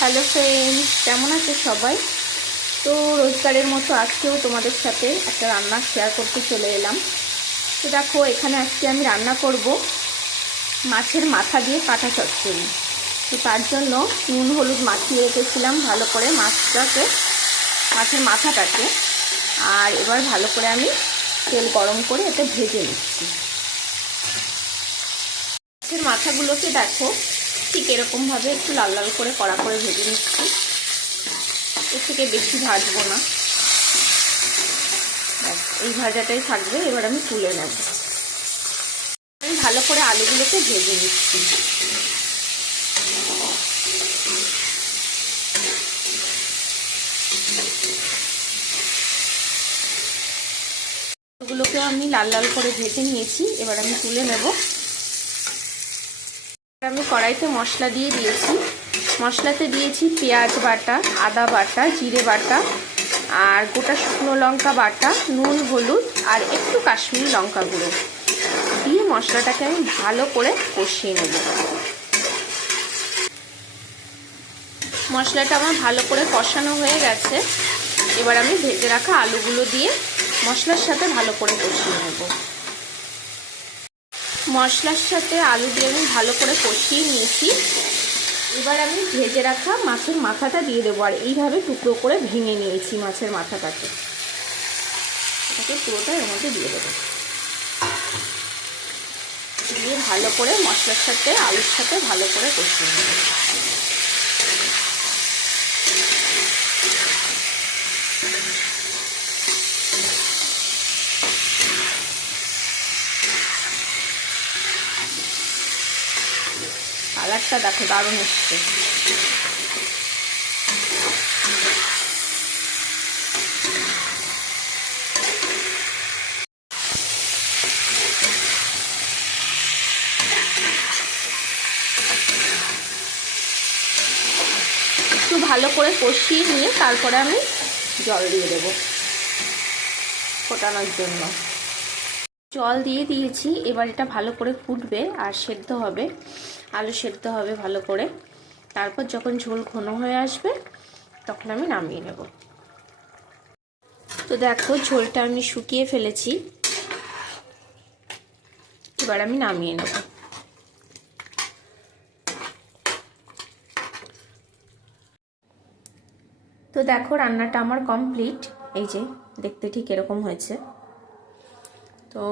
Hello friends, কেমন আছে সবাই? তো রোজগারের মতো আজকেও তোমাদের সাথে একটা রান্না শেয়ার করতে চলে এলাম। তো দেখো, এখানে আজকে আমি রান্না করব মাছের মাথা দিয়ে কাটা চচ্চড়ি। তো তার জন্য নুন হলুদ মাখিয়ে রেখেছিলাম ভালো করে মাছের মাথাটাকে। আর এবার ভালো করে আমি তেল গরম করে এতে ভেজে নিচ্ছি। মাছের মাথাগুলোকে দেখো ঠিক এরকমভাবে একটু লাল লাল করে কড়া করে ভেজে নিচ্ছি। এর থেকে বেশি ভাজবো না, এই ভাজাটাই থাকবে। এবার আমি তুলে নেব। আমি ভালো করে আলুগুলোকে ভেজে নিচ্ছি। আলুগুলোকেও আমি লাল লাল করে ভেজে নিয়েছি। এবার আমি তুলে নেব। আমি কড়াইতে মশলা দিয়ে দিয়েছি। মশলাতে দিয়েছি পেঁয়াজ বাটা, আদা বাটা, জিরে বাটা আর গোটা শুকনো লঙ্কা বাটা, নুন হলুদ আর একটু কাশ্মীরি লঙ্কা গুঁড়ো দিয়ে মশলাটাকে আমি ভালো করে কষিয়ে নেব। মশলাটা আমার ভালো করে কষানো হয়ে গেছে। এবার আমি ভেজে রাখা আলুগুলো দিয়ে মশলার সাথে ভালো করে কষিয়ে নেব। মশলার সাথে আলু দিয়ে আমি ভালো করে কষিয়ে নিয়েছি। এবার আমি ভেজে রাখা মাছের মাথাটা দিয়ে দেবো। আর এইভাবে টুকরো করে ভেঙে নিয়েছি মাছের মাথাটাকে, এটাকে পুরোটা এর মধ্যে দিয়ে দেবো। দিয়ে ভালো করে মশলার সাথে আলুর সাথে ভালো করে কষিয়ে নেব। কালারটা দেখো দারুণ এসছে। একটু ভালো করে কষিয়ে নিয়ে তারপরে আমি জল দিয়ে দেব ফোটানোর জন্য। জল দিয়ে দিয়েছি। এবার এটা ভালো করে ফুটবে আর সেদ্ধ হবে, আলু সেদ্ধ হবে ভালো করে। তারপর যখন ঝোল ঘন হয়ে আসবে তখন আমি নামিয়ে নেব। তো দেখো, ঝোলটা আমি শুকিয়ে ফেলেছি। এবার আমি নামিয়ে নেব। তো দেখো, রান্নাটা আমার কমপ্লিট। এই যে দেখতে ঠিক এরকম হয়েছে। তো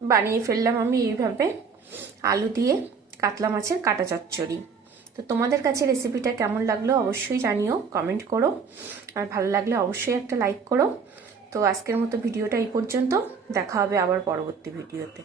বানিয়ে ফেললাম আমি এইভাবে আলু দিয়ে কাতলা মাছের কাটা চচ্চড়ি। তো তোমাদের কাছে রেসিপিটা কেমন লাগলো অবশ্যই জানিও, কমেন্ট করো। আর ভালো লাগলে অবশ্যই একটা লাইক করো। তো আজকের মতো ভিডিওটা এই পর্যন্ত। দেখা হবে আবার পরবর্তী ভিডিওতে।